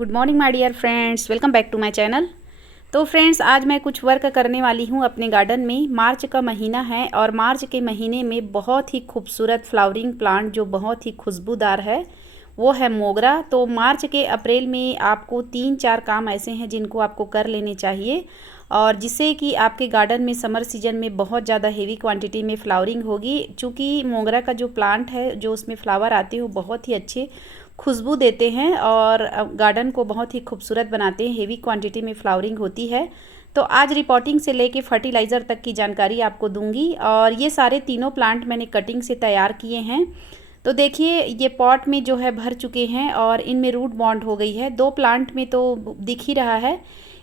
Good morning my dear friends, welcome back to my channel. तो friends, आज मैं कुछ वर्क करने वाली हूँ अपने गार्डन में। मार्च का महीना है और मार्च के महीने में बहुत ही खूबसूरत फ्लावरिंग प्लांट जो बहुत ही खुशबूदार है वो है मोगरा। तो मार्च के अप्रैल में आपको 3-4 काम ऐसे हैं जिनको आपको कर लेने चाहिए और जिससे कि आपके गार्डन में समर सीजन में बहुत ज़्यादा हेवी क्वांटिटी में फ्लावरिंग होगी। चूँकि मोगरा का जो प्लांट है, जो उसमें फ्लावर आते हैं, वो बहुत ही अच्छे खुशबू देते हैं और गार्डन को बहुत ही खूबसूरत बनाते हैं। हेवी क्वांटिटी में फ्लावरिंग होती है। तो आज रिपोर्टिंग से लेके फर्टिलाइज़र तक की जानकारी आपको दूंगी और ये सारे तीनों प्लांट मैंने कटिंग से तैयार किए हैं। तो देखिए, ये पॉट में जो है भर चुके हैं और इनमें रूट बॉन्ड हो गई है। 2 प्लांट में तो दिख ही रहा है।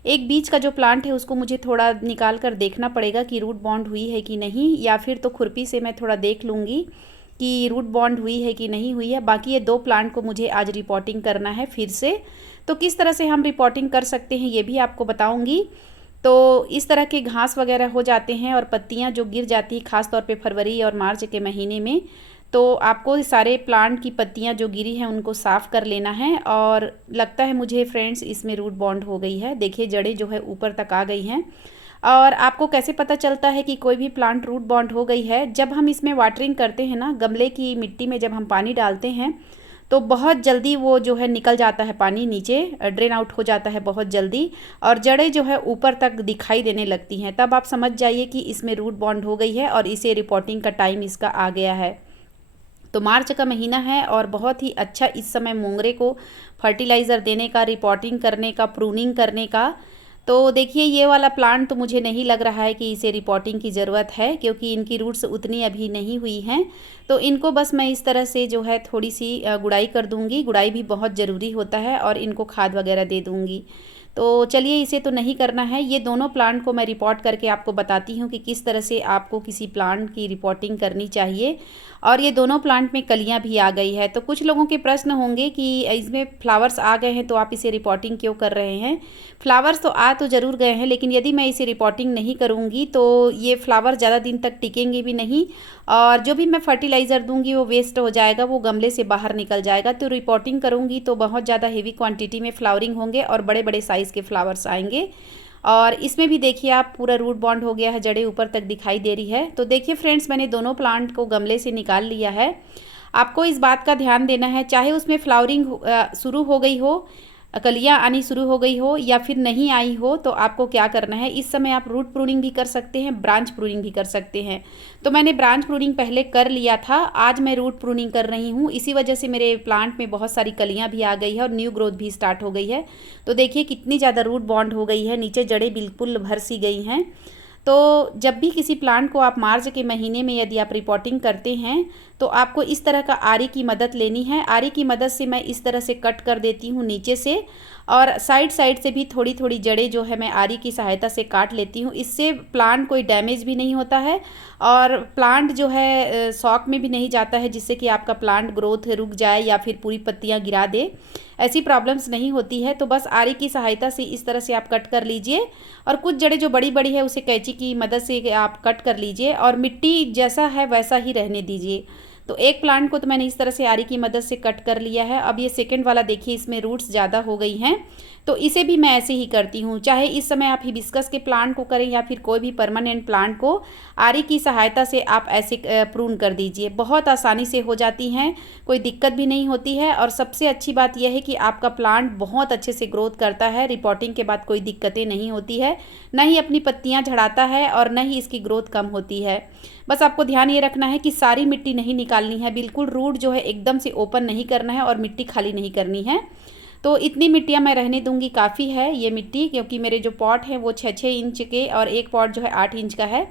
एक बीच का जो प्लांट है उसको मुझे थोड़ा निकाल कर देखना पड़ेगा कि रूट बॉन्ड हुई है कि नहीं, या फिर तो खुरपी से मैं थोड़ा देख लूँगी कि रूट बॉन्ड हुई है कि नहीं हुई है। बाकी ये 2 प्लांट को मुझे आज रिपोर्टिंग करना है फिर से। तो किस तरह से हम रिपोर्टिंग कर सकते हैं ये भी आपको बताऊंगी। तो इस तरह के घास वगैरह हो जाते हैं और पत्तियां जो गिर जाती हैं ख़ास तौर पे फरवरी और मार्च के महीने में, तो आपको सारे प्लांट की पत्तियां जो गिरी हैं उनको साफ़ कर लेना है। और लगता है मुझे फ्रेंड्स इसमें रूट बॉन्ड हो गई है। देखिए, जड़ें जो है ऊपर तक आ गई हैं। और आपको कैसे पता चलता है कि कोई भी प्लांट रूट बॉन्ड हो गई है? जब हम इसमें वाटरिंग करते हैं ना, गमले की मिट्टी में जब हम पानी डालते हैं तो बहुत जल्दी वो जो है निकल जाता है, पानी नीचे ड्रेन आउट हो जाता है बहुत जल्दी और जड़ें जो है ऊपर तक दिखाई देने लगती हैं। तब आप समझ जाइए कि इसमें रूट बॉन्ड हो गई है और इसे रिपोर्टिंग का टाइम इसका आ गया है। तो मार्च का महीना है और बहुत ही अच्छा इस समय मोंगरे को फर्टिलाइज़र देने का, रिपोर्टिंग करने का, प्रूनिंग करने का। तो देखिए, ये वाला प्लांट तो मुझे नहीं लग रहा है कि इसे रिपोर्टिंग की ज़रूरत है, क्योंकि इनकी रूट्स उतनी अभी नहीं हुई हैं। तो इनको बस मैं इस तरह से जो है थोड़ी सी गुड़ाई कर दूंगी। गुड़ाई भी बहुत ज़रूरी होता है और इनको खाद वगैरह दे दूंगी। तो चलिए, इसे तो नहीं करना है। ये दोनों प्लांट को मैं रिपोर्ट करके आपको बताती हूँ कि किस तरह से आपको किसी प्लांट की रिपोर्टिंग करनी चाहिए। और ये दोनों प्लांट में कलियां भी आ गई है। तो कुछ लोगों के प्रश्न होंगे कि इसमें फ्लावर्स आ गए हैं तो आप इसे रिपोर्टिंग क्यों कर रहे हैं? फ्लावर्स तो आ तो ज़रूर गए हैं, लेकिन यदि मैं इसे रिपोर्टिंग नहीं करूँगी तो ये फ्लावर ज़्यादा दिन तक टिकेंगे भी नहीं और जो भी मैं फर्टिलाइज़र दूंगी वो वेस्ट हो जाएगा, वो गमले से बाहर निकल जाएगा। तो रिपोर्टिंग करूँगी तो बहुत ज़्यादा हेवी क्वांटिटी में फ्लावरिंग होंगे और बड़े बड़े साइज़ के फ्लावर्स आएंगे। और इसमें भी देखिए, आप पूरा रूट बॉन्ड हो गया है, जड़ें ऊपर तक दिखाई दे रही है। तो देखिए फ्रेंड्स, मैंने दोनों प्लांट को गमले से निकाल लिया है। आपको इस बात का ध्यान देना है, चाहे उसमें फ्लावरिंग शुरू हो गई हो, कलियां आनी शुरू हो गई हो या फिर नहीं आई हो, तो आपको क्या करना है, इस समय आप रूट प्रूनिंग भी कर सकते हैं, ब्रांच प्रूनिंग भी कर सकते हैं। तो मैंने ब्रांच प्रूनिंग पहले कर लिया था, आज मैं रूट प्रूनिंग कर रही हूँ। इसी वजह से मेरे प्लांट में बहुत सारी कलियां भी आ गई है और न्यू ग्रोथ भी स्टार्ट हो गई है। तो देखिए कितनी ज़्यादा रूट बॉन्ड हो गई है, नीचे जड़ें बिल्कुल भर सी गई हैं। तो जब भी किसी प्लांट को आप मार्च के महीने में यदि आप रिपोर्टिंग करते हैं तो आपको इस तरह का आरी की मदद लेनी है। आरी की मदद से मैं इस तरह से कट कर देती हूँ नीचे से, और साइड साइड से भी थोड़ी थोड़ी जड़ें जो है मैं आरी की सहायता से काट लेती हूँ। इससे प्लांट कोई डैमेज भी नहीं होता है और प्लांट जो है शॉक में भी नहीं जाता है, जिससे कि आपका प्लांट ग्रोथ रुक जाए या फिर पूरी पत्तियाँ गिरा दे। ऐसी प्रॉब्लम्स नहीं होती है। तो बस आरी की सहायता से इस तरह से आप कट कर लीजिए और कुछ जड़ें जो बड़ी बड़ी है उसे कैंची की मदद से आप कट कर लीजिए और मिट्टी जैसा है वैसा ही रहने दीजिए। तो एक प्लांट को तो मैंने इस तरह से आरी की मदद से कट कर लिया है। अब ये सेकंड वाला देखिए, इसमें रूट्स ज़्यादा हो गई हैं, तो इसे भी मैं ऐसे ही करती हूँ। चाहे इस समय आप हिबिस्कस के प्लांट को करें या फिर कोई भी परमानेंट प्लांट को, आरी की सहायता से आप ऐसे प्रून कर दीजिए। बहुत आसानी से हो जाती हैं, कोई दिक्कत भी नहीं होती है। और सबसे अच्छी बात यह है कि आपका प्लांट बहुत अच्छे से ग्रोथ करता है। रिपोर्टिंग के बाद कोई दिक्कतें नहीं होती है, ना ही अपनी पत्तियाँ झड़ाता है और न ही इसकी ग्रोथ कम होती है। बस आपको ध्यान ये रखना है कि सारी मिट्टी नहीं निकालनी है, बिल्कुल रूट जो है एकदम से ओपन नहीं करना है और मिट्टी खाली नहीं करनी है। तो इतनी मिट्टियाँ मैं रहने दूंगी, काफ़ी है ये मिट्टी, क्योंकि मेरे जो पॉट हैं वो 6-6 इंच के और एक पॉट जो है 8 इंच का है,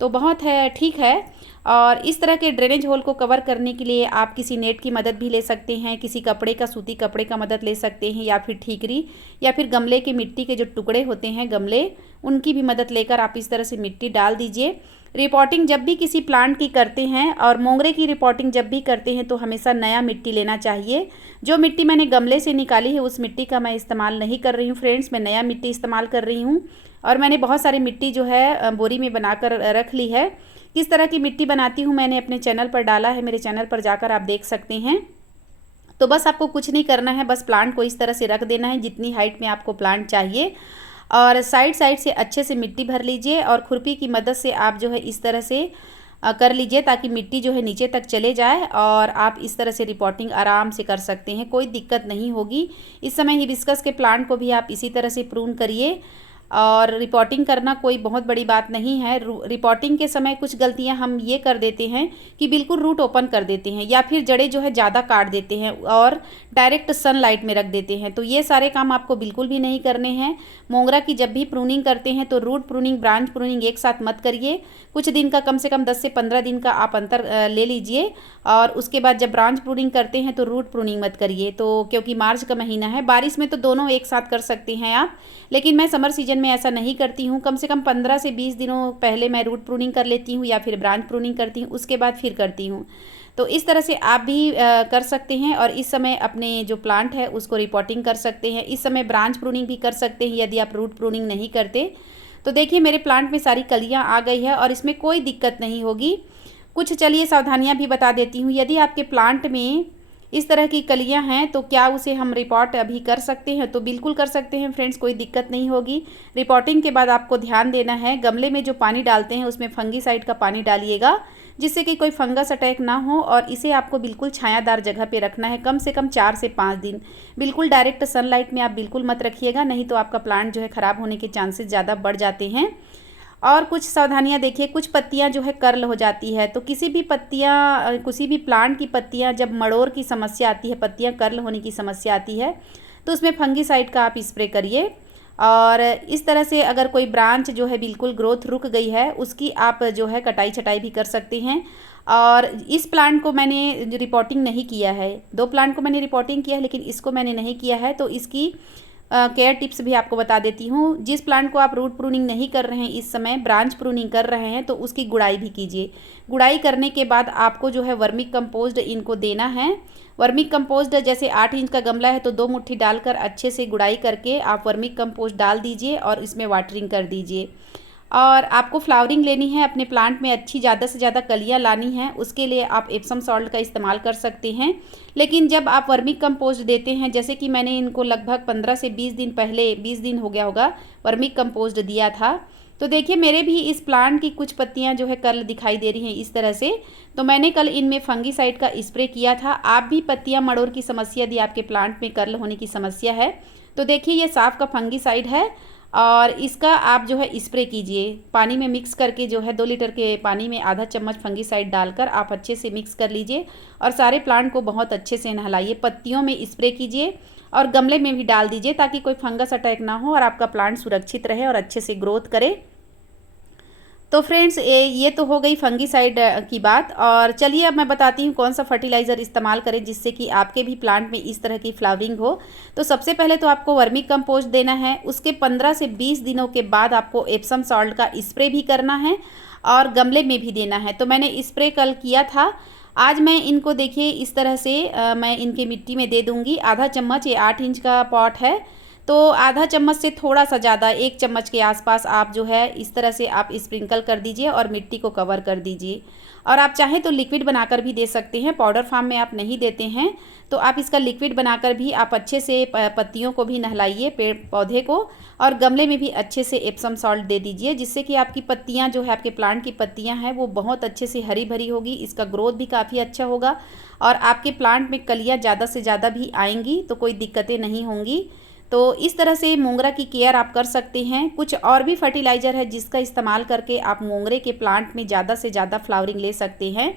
तो बहुत है, ठीक है। और इस तरह के ड्रेनेज होल को कवर करने के लिए आप किसी नेट की मदद भी ले सकते हैं, किसी कपड़े का, सूती कपड़े का मदद ले सकते हैं, या फिर ठीकरी या फिर गमले के मिट्टी के जो टुकड़े होते हैं गमले, उनकी भी मदद लेकर आप इस तरह से मिट्टी डाल दीजिए। रिपोर्टिंग जब भी किसी प्लांट की करते हैं और मोंगरे की रिपोर्टिंग जब भी करते हैं तो हमेशा नया मिट्टी लेना चाहिए। जो मिट्टी मैंने गमले से निकाली है उस मिट्टी का मैं इस्तेमाल नहीं कर रही हूँ फ्रेंड्स, मैं नया मिट्टी इस्तेमाल कर रही हूँ। और मैंने बहुत सारी मिट्टी जो है बोरी में बनाकर रख ली है। किस तरह की मिट्टी बनाती हूँ मैंने अपने चैनल पर डाला है, मेरे चैनल पर जाकर आप देख सकते हैं। तो बस आपको कुछ नहीं करना है, बस प्लांट को इस तरह से रख देना है जितनी हाइट में आपको प्लांट चाहिए, और साइड साइड से अच्छे से मिट्टी भर लीजिए और खुरपी की मदद से आप जो है इस तरह से कर लीजिए ताकि मिट्टी जो है नीचे तक चले जाए और आप इस तरह से रिपोर्टिंग आराम से कर सकते हैं, कोई दिक्कत नहीं होगी। इस समय हिबिस्कस के प्लांट को भी आप इसी तरह से प्रून करिए और रिपोर्टिंग करना कोई बहुत बड़ी बात नहीं है। रिपोर्टिंग के समय कुछ गलतियां हम ये कर देते हैं कि बिल्कुल रूट ओपन कर देते हैं या फिर जड़ें जो है ज़्यादा काट देते हैं और डायरेक्ट सनलाइट में रख देते हैं, तो ये सारे काम आपको बिल्कुल भी नहीं करने हैं। मोंगरा की जब भी प्रूनिंग करते हैं तो रूट प्रूनिंग ब्रांच प्रूनिंग एक साथ मत करिए, कुछ दिन का कम से कम 10 से 15 दिन का आप अंतर ले लीजिए और उसके बाद जब ब्रांच प्रूनिंग करते हैं तो रूट प्रूनिंग मत करिए। तो क्योंकि मार्च का महीना है, बारिश में तो दोनों एक साथ कर सकते हैं आप, लेकिन मैं समर सीजन में ऐसा नहीं करती हूँ। कम से कम 15 से 20 दिनों पहले मैं रूट प्रूनिंग कर लेती हूँ या फिर ब्रांच प्रूनिंग करती हूँ, उसके बाद फिर करती हूँ। तो इस तरह से आप भी कर सकते हैं और इस समय अपने जो प्लांट है उसको रिपोर्टिंग कर सकते हैं। इस समय ब्रांच प्रूनिंग भी कर सकते हैं यदि आप रूट प्रूनिंग नहीं करते। तो देखिए मेरे प्लांट में सारी कलियाँ आ गई है और इसमें कोई दिक्कत नहीं होगी। कुछ चलिए सावधानियाँ भी बता देती हूँ। यदि आपके प्लांट में इस तरह की कलियां हैं तो क्या उसे हम रिपोर्ट अभी कर सकते हैं? तो बिल्कुल कर सकते हैं फ्रेंड्स, कोई दिक्कत नहीं होगी। रिपोर्टिंग के बाद आपको ध्यान देना है, गमले में जो पानी डालते हैं उसमें फंगीसाइड का पानी डालिएगा जिससे कि कोई फंगस अटैक ना हो, और इसे आपको बिल्कुल छायादार जगह पे रखना है कम से कम 4 से 5 दिन। बिल्कुल डायरेक्ट सनलाइट में आप बिल्कुल मत रखिएगा, नहीं तो आपका प्लांट जो है ख़राब होने के चांसेस ज़्यादा बढ़ जाते हैं। और कुछ सावधानियां देखिए, कुछ पत्तियां जो है कर्ल हो जाती है, तो किसी भी प्लांट की पत्तियां जब मड़ोर की समस्या आती है, पत्तियां कर्ल होने की समस्या आती है, तो उसमें फंगीसाइड का आप स्प्रे करिए। और इस तरह से अगर कोई ब्रांच जो है बिल्कुल ग्रोथ रुक गई है उसकी आप जो है कटाई छटाई भी कर सकते हैं। और इस प्लांट को मैंने रिपोर्टिंग नहीं किया है, 2 प्लांट को मैंने रिपोर्टिंग किया है लेकिन इसको मैंने नहीं किया है, तो इसकी केयर टिप्स भी आपको बता देती हूँ। जिस प्लांट को आप रूट प्रूनिंग नहीं कर रहे हैं, इस समय ब्रांच प्रूनिंग कर रहे हैं, तो उसकी गुड़ाई भी कीजिए। गुड़ाई करने के बाद आपको जो है वर्मी कंपोस्ट इनको देना है। वर्मी कंपोस्ट जैसे 8 इंच का गमला है तो 2 मुट्ठी डालकर अच्छे से गुड़ाई करके आप वर्मी कंपोस्ट डाल दीजिए और इसमें वाटरिंग कर दीजिए। और आपको फ्लावरिंग लेनी है, अपने प्लांट में अच्छी ज़्यादा से ज़्यादा कलियाँ लानी हैं, उसके लिए आप एप्सम सॉल्ट का इस्तेमाल कर सकते हैं। लेकिन जब आप वर्मी कंपोस्ट देते हैं, जैसे कि मैंने इनको लगभग 15 से 20 दिन पहले, 20 दिन हो गया होगा, वर्मी कंपोस्ट दिया था, तो देखिए मेरे भी इस प्लांट की कुछ पत्तियां जो है कर्ल दिखाई दे रही हैं इस तरह से। तो मैंने कल इनमें फंगीसाइड का स्प्रे किया था। आप भी पत्तियां मड़ोर की समस्या, यदि आपके प्लांट में कर्ल होने की समस्या है तो देखिए ये साफ का फंगीसाइड है और इसका आप जो है स्प्रे कीजिए। पानी में मिक्स करके जो है 2 लीटर के पानी में आधा चम्मच फंगीसाइड डालकर आप अच्छे से मिक्स कर लीजिए और सारे प्लांट को बहुत अच्छे से नहलाइए। पत्तियों में स्प्रे कीजिए और गमले में भी डाल दीजिए ताकि कोई फंगस अटैक ना हो और आपका प्लांट सुरक्षित रहे और अच्छे से ग्रोथ करे। तो फ्रेंड्स ये तो हो गई फंगीसाइड की बात। और चलिए अब मैं बताती हूँ कौन सा फर्टिलाइज़र इस्तेमाल करें जिससे कि आपके भी प्लांट में इस तरह की फ्लावरिंग हो। तो सबसे पहले तो आपको वर्मी कंपोस्ट देना है, उसके 15 से 20 दिनों के बाद आपको एप्सम सॉल्ट का स्प्रे भी करना है और गमले में भी देना है। तो मैंने स्प्रे कल किया था, आज मैं इनको देखिए इस तरह से मैं इनके मिट्टी में दे दूँगी। आधा चम्मच, ये 8 इंच का पॉट है तो आधा चम्मच से थोड़ा सा ज़्यादा 1 चम्मच के आसपास आप जो है इस तरह से आप स्प्रिंकल कर दीजिए और मिट्टी को कवर कर दीजिए। और आप चाहें तो लिक्विड बनाकर भी दे सकते हैं, पाउडर फॉर्म में आप नहीं देते हैं तो आप इसका लिक्विड बनाकर भी आप अच्छे से पत्तियों को भी नहलाइए, पेड़ पौधे को, और गमले में भी अच्छे से एप्सम सॉल्ट दे दीजिए जिससे कि आपकी पत्तियां जो है, आपके प्लांट की पत्तियां हैं वो बहुत अच्छे से हरी भरी होगी, इसका ग्रोथ भी काफ़ी अच्छा होगा और आपके प्लांट में कलियाँ ज़्यादा से ज़्यादा भी आएंगी तो कोई दिक्कतें नहीं होंगी। तो इस तरह से मोंगरा की केयर आप कर सकते हैं। कुछ और भी फर्टिलाइज़र है जिसका इस्तेमाल करके आप मोंगरे के प्लांट में ज़्यादा से ज़्यादा फ्लावरिंग ले सकते हैं।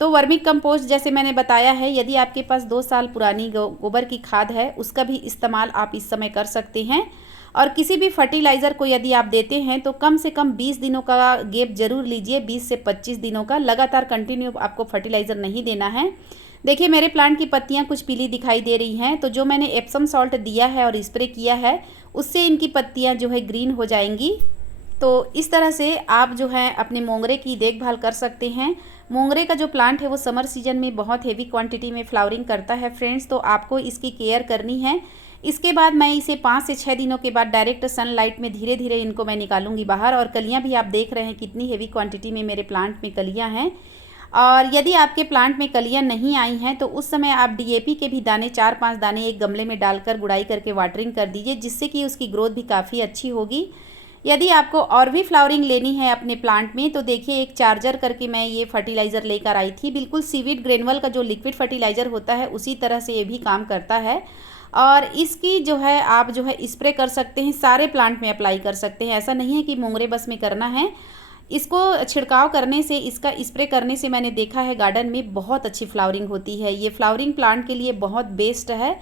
तो वर्मी कंपोस्ट जैसे मैंने बताया है, यदि आपके पास 2 साल पुरानी गोबर की खाद है उसका भी इस्तेमाल आप इस समय कर सकते हैं। और किसी भी फर्टिलाइज़र को यदि आप देते हैं तो कम से कम 20 दिनों का गैप जरूर लीजिए, 20 से 25 दिनों का। लगातार कंटिन्यू आपको फर्टिलाइज़र नहीं देना है। देखिए मेरे प्लांट की पत्तियां कुछ पीली दिखाई दे रही हैं, तो जो मैंने एप्सम सॉल्ट दिया है और स्प्रे किया है उससे इनकी पत्तियां जो है ग्रीन हो जाएंगी। तो इस तरह से आप जो है अपने मोंगरे की देखभाल कर सकते हैं। मोंगरे का जो प्लांट है वो समर सीजन में बहुत हेवी क्वांटिटी में फ्लावरिंग करता है फ्रेंड्स, तो आपको इसकी केयर करनी है। इसके बाद मैं इसे 5 से 6 दिनों के बाद डायरेक्ट सनलाइट में धीरे धीरे इनको मैं निकालूंगी बाहर। और कलियाँ भी आप देख रहे हैं कितनी हेवी क्वांटिटी में मेरे प्लांट में कलियाँ हैं। और यदि आपके प्लांट में कलियां नहीं आई हैं तो उस समय आप डीएपी के भी दाने 4-5 दाने एक गमले में डालकर गुड़ाई करके वाटरिंग कर दीजिए, जिससे कि उसकी ग्रोथ भी काफ़ी अच्छी होगी। यदि आपको और भी फ्लावरिंग लेनी है अपने प्लांट में तो देखिए एक चार्जर करके मैं ये फर्टिलाइज़र लेकर आई थी। बिल्कुल सीवीड ग्रेनुअल का जो लिक्विड फर्टिलाइज़र होता है उसी तरह से ये भी काम करता है। और इसकी जो है आप जो है स्प्रे कर सकते हैं, सारे प्लांट में अप्लाई कर सकते हैं। ऐसा नहीं है कि मोंगरे बस में करना है। इसको छिड़काव करने से, इसका स्प्रे करने से मैंने देखा है गार्डन में बहुत अच्छी फ्लावरिंग होती है। ये फ्लावरिंग प्लांट के लिए बहुत बेस्ट है।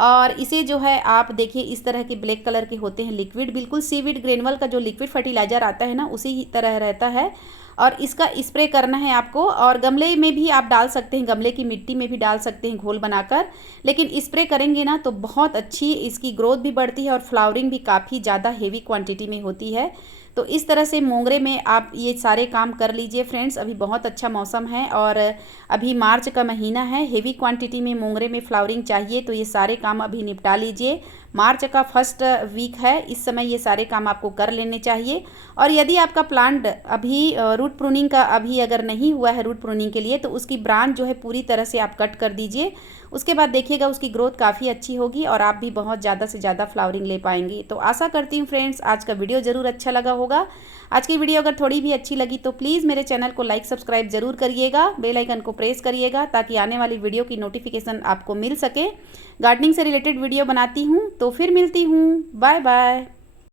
और इसे जो है आप देखिए इस तरह के ब्लैक कलर के होते हैं लिक्विड, बिल्कुल सीवीड ग्रेनुअल का जो लिक्विड फर्टिलाइज़र आता है ना उसी तरह रहता है। और इसका स्प्रे करना है आपको। और गमले में भी आप डाल सकते हैं, गमले की मिट्टी में भी डाल सकते हैं घोल बनाकर, लेकिन स्प्रे करेंगे ना तो बहुत अच्छी इसकी ग्रोथ भी बढ़ती है और फ्लावरिंग भी काफ़ी ज़्यादा हेवी क्वांटिटी में होती है। तो इस तरह से मोंगरे में आप ये सारे काम कर लीजिए फ्रेंड्स। अभी बहुत अच्छा मौसम है और अभी मार्च का महीना है। हेवी क्वांटिटी में मोंगरे में फ्लावरिंग चाहिए तो ये सारे काम अभी निपटा लीजिए। मार्च का फर्स्ट वीक है, इस समय ये सारे काम आपको कर लेने चाहिए। और यदि आपका प्लांट अभी रूट प्रूनिंग का अभी अगर नहीं हुआ है रूट प्रूनिंग के लिए, तो उसकी ब्रांच जो है पूरी तरह से आप कट कर दीजिए। उसके बाद देखिएगा उसकी ग्रोथ काफ़ी अच्छी होगी और आप भी बहुत ज़्यादा से ज़्यादा फ्लावरिंग ले पाएंगी। तो आशा करती हूँ फ्रेंड्स आज का वीडियो ज़रूर अच्छा लगा होगा। आज की वीडियो अगर थोड़ी भी अच्छी लगी तो प्लीज़ मेरे चैनल को लाइक सब्सक्राइब जरूर करिएगा, बेल आइकन को प्रेस करिएगा ताकि आने वाली वीडियो की नोटिफिकेशन आपको मिल सके। गार्डनिंग से रिलेटेड वीडियो बनाती हूँ तो फिर मिलती हूँ। Bye bye.